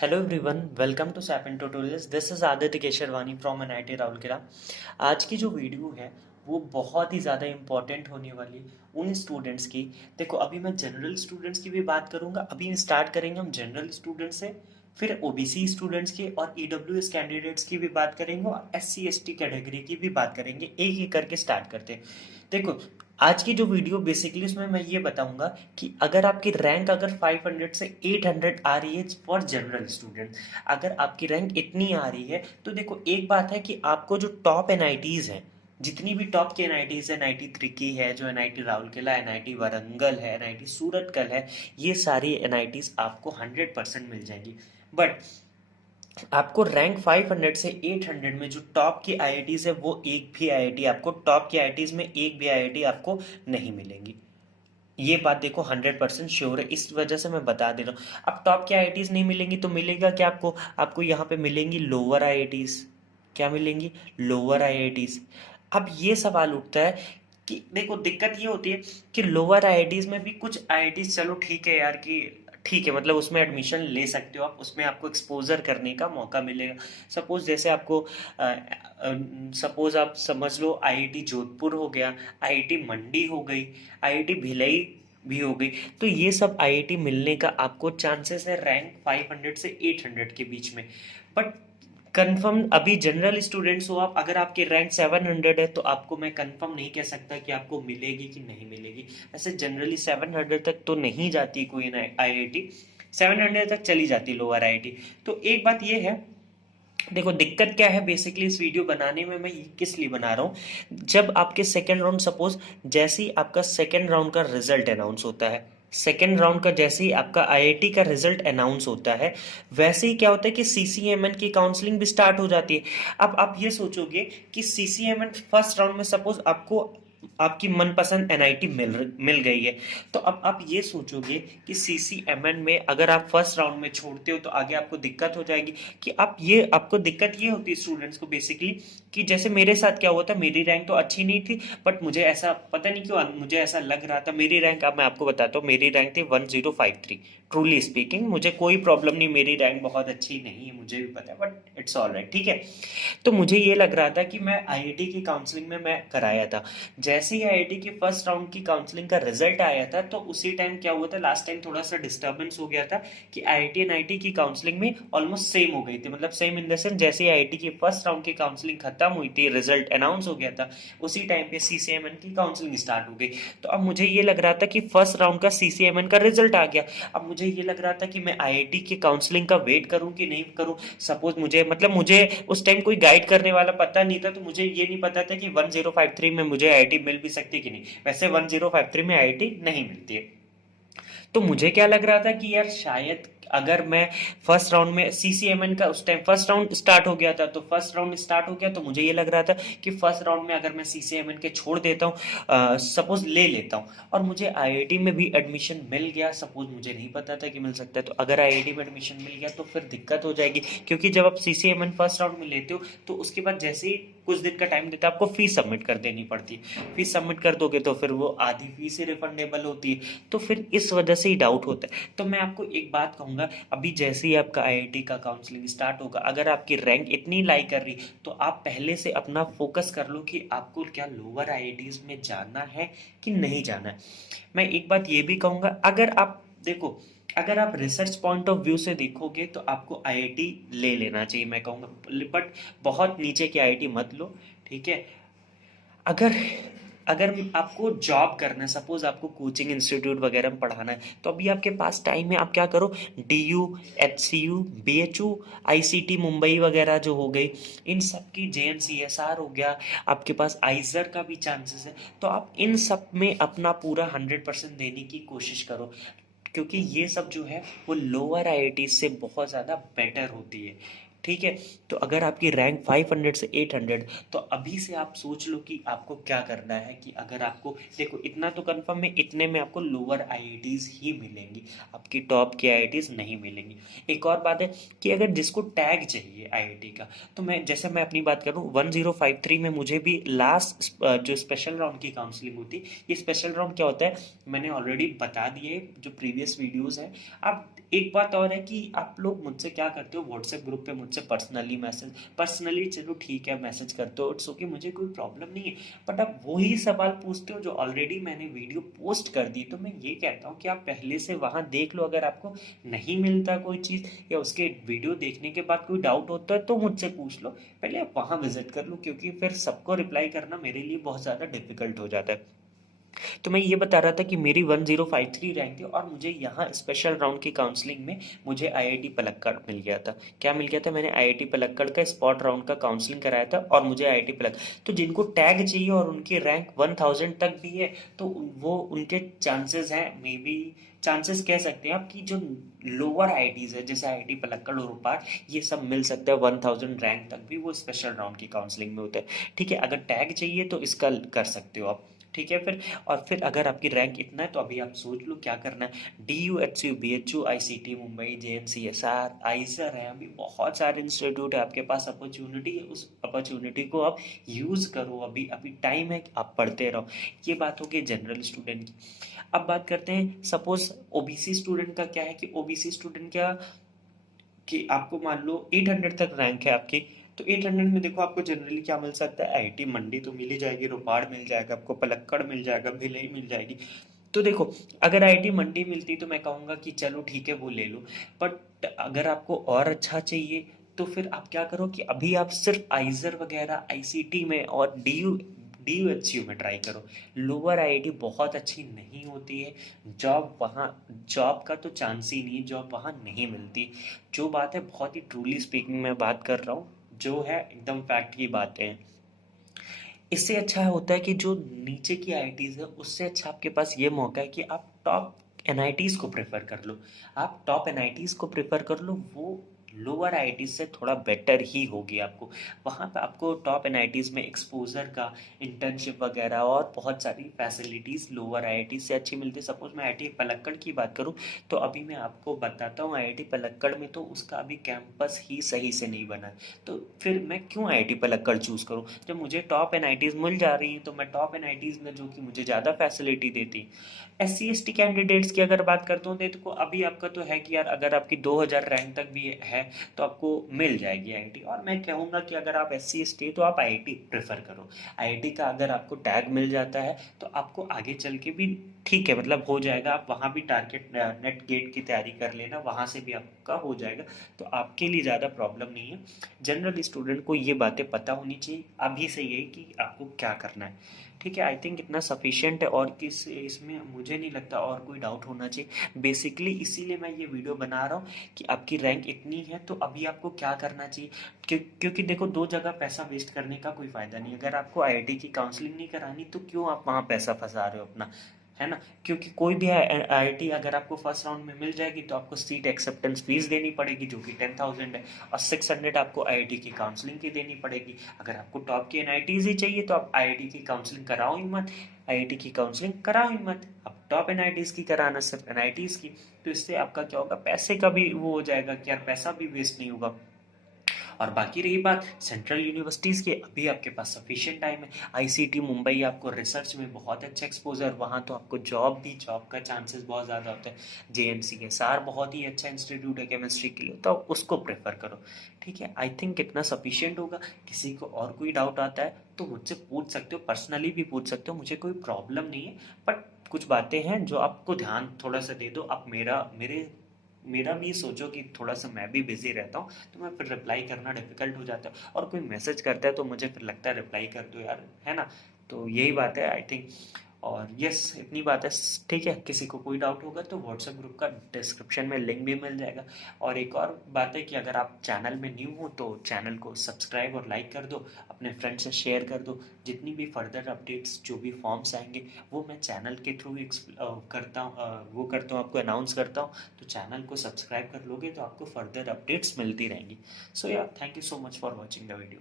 Hello everyone, welcome to Sapin tutorials. This is Aditya Kesharwani from NIT Rourkela. आज की जो video है वो बहुत ही ज़्यादा इम्पोर्टेंट होने वाली उन स्टूडेंट्स की। देखो, अभी मैं जनरल स्टूडेंट्स की भी बात करूंगा। अभी स्टार्ट करेंगे हम जनरल स्टूडेंट्स से, फिर ओबीसी स्टूडेंट्स की और ईडब्ल्यूएस कैंडिडेट्स की भी बात करेंगे और एससी एसटी कैटेगरी की भी बात करेंगे। एक एक करके स्टार्ट करते हैं। देखो, आज की जो वीडियो बेसिकली उसमें मैं ये बताऊंगा कि अगर आपकी रैंक अगर 500 से 800 आ रही है फॉर जनरल स्टूडेंट, अगर आपकी रैंक इतनी आ रही है तो देखो, एक बात है कि आपको जो टॉप एनआईटीज हैं, जितनी भी टॉप की एनआईटीज है, एनआईटी त्रिकी है, जो एनआईटी राउरकेला, एनआईटी वारंगल है, एनआईटी सूरतकल है, ये सारी एनआईटीज आपको 100% मिल जाएंगी। बट आपको रैंक 500 से 800 में जो टॉप की आईआईटीज है, वो एक भी आईआईटी आपको, टॉप की आईआईटीज में एक भी आईआईटी आपको नहीं मिलेंगी। ये बात देखो 100% श्योर है, इस वजह से मैं बता दे रहा हूँ। अब टॉप की आईआईटीज नहीं मिलेंगी तो मिलेगा क्या आपको? आपको यहाँ पे मिलेंगी लोअर आईआईटीज। क्या मिलेंगी? Lower IITs. अब ये सवाल उठता है कि देखो, दिक्कत ये होती है कि लोअर आईआईटीज में भी कुछ आईआईटीज, चलो ठीक है यार, कि ठीक है, मतलब उसमें एडमिशन ले सकते हो आप, उसमें आपको एक्सपोजर करने का मौका मिलेगा। सपोज जैसे आपको सपोज आप समझ लो आईआईटी जोधपुर हो गया, आईआईटी मंडी हो गई, आईआईटी भिलाई भी हो गई। तो ये सब आईआईटी मिलने का आपको चांसेस है रैंक 500 से 800 के बीच में। बट कंफर्म अभी जनरल स्टूडेंट्स हो आप, अगर आपकी रैंक 700 है तो आपको मैं कंफर्म नहीं कह सकता कि आपको मिलेगी कि नहीं मिलेगी। ऐसे जनरली 700 तक तो नहीं जाती कोई आईआईटी, 700 तक चली जाती लोअर आईआईटी। तो एक बात ये है, देखो दिक्कत क्या है बेसिकली इस वीडियो बनाने में, मैं ये किस लिए बना रहा हूँ। जब आपके सेकेंड राउंड, सपोज जैसे ही आपका सेकेंड राउंड का रिजल्ट अनाउंस होता है, सेकेंड राउंड का जैसे ही आपका आईआईटी का रिजल्ट अनाउंस होता है, वैसे ही क्या होता है कि सीसीएमएन की काउंसलिंग भी स्टार्ट हो जाती है। अब आप ये सोचोगे कि सीसीएमएन फर्स्ट राउंड में सपोज आपको आपकी मनपसंद एनआईटी मिल मिल गई है, तो अब आप ये सोचोगे कि सीसीएमएन में अगर आप फर्स्ट राउंड में छोड़ते हो तो आगे आपको दिक्कत हो जाएगी। कि आप ये, आपको दिक्कत ये होती है स्टूडेंट्स को बेसिकली, कि जैसे मेरे साथ क्या हुआ था, मेरी रैंक तो अच्छी नहीं थी, बट मुझे ऐसा पता नहीं क्यों मुझे ऐसा लग रहा था मेरी रैंक, अब मैं आपको बताता हूँ, मेरी रैंक थी 1053। ट्रूली स्पीकिंग मुझे कोई प्रॉब्लम नहीं, मेरी रैंक बहुत अच्छी नहीं है, मुझे भी पता है, बट इट्स ऑल राइट, ठीक है। तो मुझे ये लग रहा था कि मैं आईआईटी की काउंसलिंग में मैं कराया था। जैसे ही आईआईटी की फर्स्ट राउंड की काउंसलिंग का रिजल्ट आया था, तो उसी टाइम क्या हुआ था, लास्ट टाइम थोड़ा सा डिस्टर्बेंस हो गया था कि आईआईटी एनआईटी की काउंसलिंग में ऑलमोस्ट सेम हो गई थी। मतलब सेम इन द सेंस, जैसे आईआईटी की फर्स्ट राउंड की काउंसलिंग खत्म हुई थी, रिजल्ट अनाउंस हो गया था, उसी टाइम पे सीसीएमएन की काउंसलिंग स्टार्ट हो गई। तो अब मुझे ये लग रहा था कि फर्स्ट राउंड का सीसीएमएन का रिजल्ट आ गया। अब मुझे ये लग रहा था कि मैं आईआईटी की काउंसलिंग का वेट करूं कि नहीं करूं। सपोज मुझे, मतलब मुझे उस टाइम कोई गाइड करने वाला पता नहीं था, तो मुझे ये नहीं पता था कि 1053 में मुझे आईआईटी मिल भी सकती है कि नहीं। वैसे 1053 में आईआईटी नहीं मिलती है। तो मुझे क्या लग रहा था कि यार शायद अगर मैं फर्स्ट राउंड में सीसीएमएन का, उस टाइम फर्स्ट राउंड स्टार्ट हो गया था, तो फर्स्ट राउंड स्टार्ट हो गया तो मुझे ये लग रहा था कि फर्स्ट राउंड में अगर मैं सीसीएमएन के छोड़ देता हूँ, सपोज ले लेता हूँ और मुझे आईआईटी में भी एडमिशन मिल गया, सपोज मुझे नहीं पता था कि मिल सकता है, तो अगर आईआईटी में एडमिशन मिल गया तो फिर दिक्कत हो जाएगी। क्योंकि जब आप सीसीएमएन फर्स्ट राउंड में लेते हो तो उसके बाद जैसे ही कुछ दिन का टाइम देता है, आपको फीस सबमिट कर देनी पड़ती है। फीस सबमिट कर दोगे तो फिर वो आधी फीस ही रिफंडेबल होती है, तो फिर इस वजह से ही डाउट होता है। तो मैं आपको एक बात कहूंगा, अभी जैसे ही आपका आईआईटी का काउंसलिंग स्टार्ट होगा, अगर आपकी रैंक इतनी लाई कर रही, तो आप पहले से अपना फोकस कर लो कि आपको क्या लोअर आईआईटीज में जाना है कि नहीं जाना है। मैं एक बात ये भी कहूंगा, अगर आप देखो, अगर आप रिसर्च पॉइंट ऑफ व्यू से देखोगे तो आपको आईआईटी ले लेना चाहिए, मैं कहूंगा। बट बहुत नीचे की आईआईटी मत लो, ठीक है। अगर अगर आपको जॉब करना है, सपोज आपको कोचिंग इंस्टीट्यूट वगैरह में पढ़ाना है, तो अभी आपके पास टाइम है, आप क्या करो, DU, HCU, BHU, ICT Mumbai वगैरह जो हो गई, इन सब की, जेएनसीएसआर हो गया, आपके पास आइजर का भी चांसेस है, तो आप इन सब में अपना पूरा 100% देने की कोशिश करो। क्योंकि ये सब जो है वो लोअर आईआईटी से बहुत ज़्यादा बेटर होती है, ठीक है। तो अगर आपकी रैंक 500 से 800, तो अभी से आप सोच लो कि आपको क्या करना है। कि अगर आपको, देखो इतना तो कंफर्म है, इतने में आपको लोअर आईआईटीज ही मिलेंगी, आपकी टॉप की आईआईटीज नहीं मिलेंगी। एक और बात है कि अगर जिसको टैग चाहिए, आईआईटी का। तो मैं अपनी बात करूँ, 1053 में मुझे भी लास्ट जो स्पेशल राउंड की काउंसलिंग होती, ये स्पेशल राउंड क्या होता है मैंने ऑलरेडी बता दिए जो प्रीवियस वीडियोस हैं। अब एक बात और है कि आप लोग मुझसे क्या करते हो, व्हाट्सएप ग्रुप पे मुझसे पर्सनली चलो ठीक है मैसेज करते हो, इट्स ओके, मुझे कोई प्रॉब्लम नहीं है। बट आप वही सवाल पूछते हो जो ऑलरेडी मैंने वीडियो पोस्ट कर दी। तो मैं ये कहता हूँ कि आप पहले से वहाँ देख लो, अगर आपको नहीं मिलता कोई चीज़ या उसके वीडियो देखने के बाद कोई डाउट होता है तो मुझसे पूछ लो, पहले आप वहाँ विजिट कर लो, क्योंकि फिर सबको रिप्लाई करना मेरे लिए बहुत ज़्यादा डिफिकल्ट हो जाता है। तो मैं ये बता रहा था कि मेरी 1053 रैंक थी और मुझे यहाँ स्पेशल राउंड की काउंसलिंग में मुझे आईआईटी पलक्कड़ मिल गया था। क्या मिल गया था, मैंने आईआईटी पलक्कड़ का स्पॉट राउंड का काउंसलिंग कराया था और मुझे आईआईटी पलक्कड़। तो जिनको टैग चाहिए और उनकी रैंक 1000 तक भी है तो वो उनके चांसेस हैं, मे बी चांसेस कह सकते हैं आपकी जो लोअर आईआईटीज है जैसे आईआईटी पलक्कड़ और उपार, ये सब मिल सकता है 1000 रैंक तक भी, वो स्पेशल राउंड की काउंसलिंग में होता है। ठीक है, अगर टैग चाहिए तो इसका कर सकते हो आप। ठीक है फिर, और फिर अगर आपकी रैंक इतना है तो अभी आप सोच लो क्या करना है। D U H U B H U I C T Mumbai J N C S R IISER है, अभी बहुत सारे इंस्टीट्यूट है आपके पास, अपॉर्चुनिटी है, उस अपॉर्चुनिटी को आप यूज़ करो। अभी अभी टाइम है कि आप पढ़ते रहो। ये बात होगी जनरल स्टूडेंट की। अब बात करते हैं सपोज ओबीसी स्टूडेंट का। क्या है कि ओबीसी स्टूडेंट क्या कि आपको मान लो 800 तक रैंक है आपकी, तो 800 में देखो आपको जनरली क्या मिल सकता है, आईआईटी मंडी तो मिल ही जाएगी, रोपाड़ मिल जाएगा आपको, पलक्कड़ मिल जाएगा, भिलई मिल जाएगी। तो देखो अगर आईआईटी मंडी मिलती तो मैं कहूँगा कि चलो ठीक है वो ले लो। बट अगर आपको और अच्छा चाहिए तो फिर आप क्या करो कि अभी आप सिर्फ आइजर वगैरह आईसीटी में और डीयूएचयू में ट्राई करो। लोअर आईआईटी बहुत अच्छी नहीं होती है, जॉब वहाँ, जॉब का तो चांस ही नहीं, जॉब वहाँ नहीं मिलती। जो बात है बहुत ही ट्रूली स्पीकिंग मैं बात कर रहा हूँ, जो है एकदम फैक्ट की बातें हैं। इससे अच्छा होता है कि जो नीचे की आईआईटीज़ है उससे अच्छा आपके पास ये मौका है कि आप टॉप एनआईटीज़ को प्रेफर कर लो। आप टॉप एनआईटीज़ को प्रेफर कर लो, वो लोअर आईआईटीज़ से थोड़ा बेटर ही होगी आपको। वहाँ पे आपको टॉप एनआईटीज़ में एक्सपोजर का, इंटर्नशिप वगैरह और बहुत सारी फैसिलिटीज़ लोअर आईआईटी से अच्छी मिलती है। सपोज मैं आईआईटी पलक्कड़ की बात करूँ तो अभी मैं आपको बताता हूँ, आईआईटी पलक्कड़ में तो उसका अभी कैंपस ही सही से नहीं बना है। तो फिर मैं क्यों आईआईटी पलक्कड़ चूज़ करूँ, जब मुझे टॉप एनआईटीज़ मिल जा रही हैं तो मैं टॉप एनआईटीज़ में जो कि मुझे ज़्यादा फैसिलिटी देती। एससी एसटी कैंडिडेट्स की अगर बात करता हूँ तो देखो अभी आपका तो है कि यार अगर आपकी 2000 रैंक तक भी है तो आपको मिल जाएगी आईआईटी। और मैं कहूँगा कि अगर आप एससी एसटी तो आप आईआईटी प्रेफर करो। आईआईटी का अगर आपको टैग मिल जाता है तो आपको आगे चल के भी ठीक है, मतलब हो जाएगा। आप वहाँ भी टारगेट नेट गेट की तैयारी कर लेना, वहाँ से भी आपका हो जाएगा, तो आपके लिए ज़्यादा प्रॉब्लम नहीं है। जनरल स्टूडेंट को ये बातें पता होनी चाहिए अभी से यही कि आपको क्या करना है। ठीक है, आई थिंक इतना सफिशिएंट है, और किस इसमें मुझे नहीं लगता और कोई डाउट होना चाहिए। बेसिकली इसीलिए मैं ये वीडियो बना रहा हूँ कि आपकी रैंक इतनी है तो अभी आपको क्या करना चाहिए। क्योंकि देखो दो जगह पैसा वेस्ट करने का कोई फ़ायदा नहीं। अगर आपको आईआईटी की काउंसलिंग नहीं करानी तो क्यों आप वहाँ पैसा फंसा रहे हो अपना, है ना। क्योंकि कोई भी आईआईटी अगर आपको फर्स्ट राउंड में मिल जाएगी तो आपको सीट एक्सेप्टेंस फीस देनी पड़ेगी जो कि 10,000 है, और 600 आपको आईआईटी की काउंसलिंग की देनी पड़ेगी। अगर आपको टॉप की एनआईटीज ही चाहिए तो आप आईआईटी की काउंसलिंग कराओ ही मत, आईआईटी की काउंसलिंग कराओ ही मत, आप टॉप एनआईटीज की कराना, सिर्फ एनआईटीज की। तो इससे आपका क्या होगा, पैसे का भी वो हो जाएगा कि यार पैसा भी वेस्ट नहीं होगा। और बाकी रही बात सेंट्रल यूनिवर्सिटीज़ की, अभी आपके पास सफिशिएंट टाइम है। आईसीटी मुंबई आपको रिसर्च में बहुत अच्छा एक्सपोजर, वहाँ तो आपको जॉब का चांसेस बहुत ज़्यादा होता है। जेएनसीएसआर बहुत ही अच्छा इंस्टीट्यूट है केमिस्ट्री के लिए, तो आप उसको प्रेफर करो। ठीक है, आई थिंक इतना सफिशिएंट होगा। किसी को और कोई डाउट आता है तो मुझसे पूछ सकते हो, पर्सनली भी पूछ सकते हो, मुझे कोई प्रॉब्लम नहीं है। बट कुछ बातें हैं जो आपको ध्यान थोड़ा सा दे दो। आप मेरा भी सोचो कि थोड़ा सा मैं भी बिजी रहता हूँ तो मैं फिर रिप्लाई करना डिफिकल्ट हो जाता है, और कोई मैसेज करता है तो मुझे फिर लगता है रिप्लाई कर दो यार, है ना। तो यही बात है आई थिंक। और यस इतनी बात है। ठीक है, किसी को कोई डाउट होगा तो व्हाट्सएप ग्रुप का डिस्क्रिप्शन में लिंक भी मिल जाएगा। और एक और बात है कि अगर आप चैनल में न्यू हो तो चैनल को सब्सक्राइब और लाइक कर दो, अपने फ्रेंड से शेयर कर दो। जितनी भी फर्दर अपडेट्स जो भी फॉर्म्स आएंगे वो मैं चैनल के थ्रू करता हूँ, वो करता हूँ, आपको अनाउंस करता हूँ। तो चैनल को सब्सक्राइब कर लोगे तो आपको फर्दर अपडेट्स मिलती रहेंगी। सो या thank you so much for watching the video.